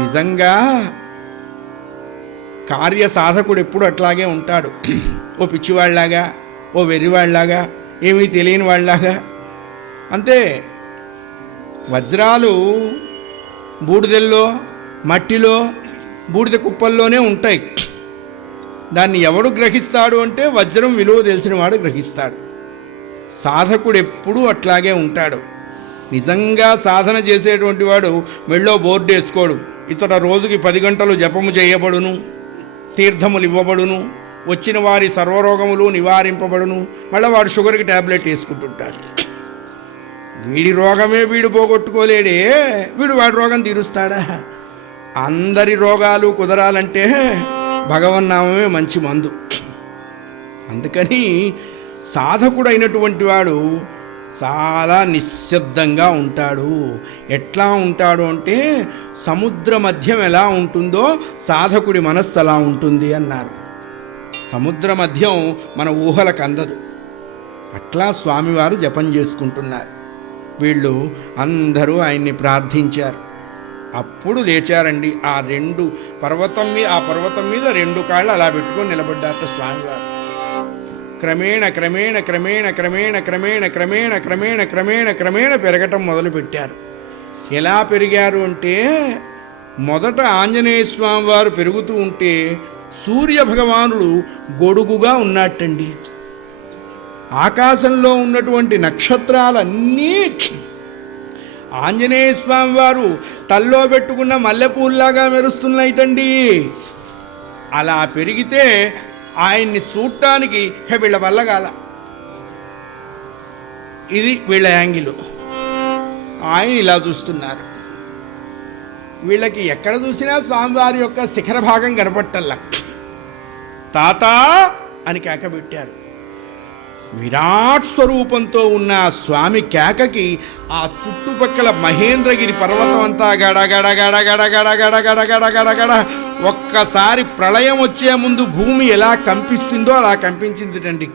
నిజంగా కార్యసాధకుడు ఎప్పుడు అట్లాగే ఉంటాడు. ఓ పిచ్చివాళ్లాగా, ఓ వెర్రివాళ్లాగా, ఏమీ తెలియని వాళ్ళలాగా. అంతే. వజ్రాలు బూడిదల్లో, మట్టిలో, బూడిద కుప్పల్లోనే ఉంటాయి. దాన్ని ఎవడు గ్రహిస్తాడు అంటే వజ్రం విలువ తెలిసిన వాడు గ్రహిస్తాడు. సాధకుడు ఎప్పుడూ అట్లాగే ఉంటాడు. నిజంగా సాధన చేసేటువంటి వాడు మెళ్ళో బోర్డు వేసుకోడు, ఇతడ రోజుకి 10 గంటలు జపము చేయబడును, తీర్థములు ఇవ్వబడును, వచ్చిన వారి సర్వరోగములు నివారింపబడును. మళ్ళీ వాడు షుగర్కి ట్యాబ్లెట్ వేసుకుంటుంటాడు. వీడి రోగమే వీడు పోగొట్టుకోలేడే, వీడు వాడి రోగం తీరుస్తాడా? అందరి రోగాలు కుదరాలంటే భగవన్నామమే మంచి మందు. అందుకని సాధకుడైనటువంటి వాడు చాలా నిశ్శబ్దంగా ఉంటాడు. ఎట్లా ఉంటాడు అంటే సముద్ర మధ్యం ఎలా ఉంటుందో సాధకుడి మనస్సు అలా ఉంటుంది అన్నారు. సముద్ర మధ్యం మన ఊహలకు అందదు. అట్లా స్వామివారు జపం చేసుకుంటున్నారు. వీళ్ళు అందరూ ఆయన్ని ప్రార్థించారు. అప్పుడు లేచారండి. ఆ పర్వతం మీద 2 కాళ్ళు అలా పెట్టుకొని నిలబడ్డారట స్వామివారు. క్రమేణ క్రమేణ క్రమేణ క్రమేణ క్రమేణ క్రమేణ క్రమేణ క్రమేణ క్రమేణ పెరగటం మొదలుపెట్టారు. ఎలా పెరిగారు అంటే, మొదట ఆంజనేయ స్వామి వారు పెరుగుతూ ఉంటే సూర్య భగవానుడు గొడుగుగా ఉన్నట్టండి. ఆకాశంలో ఉన్నటువంటి నక్షత్రాలన్నీ ఆంజనేయ స్వామి వారు తల్లో పెట్టుకున్న మల్లెపూల్లాగా మెరుస్తున్నాయిటండి. అలా పెరిగితే ఆయన్ని చూడటానికి వీళ్ళ వల్ల కాల. ఇది వీళ్ళ యాంగిల్. ఆయన ఇలా చూస్తున్నారు. వీళ్ళకి ఎక్కడ చూసినా స్వామివారి యొక్క శిఖర భాగం కనపట్టల్లా. తాత అని కేక పెట్టారు. విరాట్ స్వరూపంతో ఉన్న స్వామి కేకకి ఆ చుట్టుపక్కల మహేంద్రగిరి పర్వతం అంతా గడగడ గడగడ గడగడ గడగడ గడగడ ఒక్కసారి ప్రళయం వచ్చే ముందు భూమి ఎలా కంపిస్తుందో అలా కంపించిందిటండి.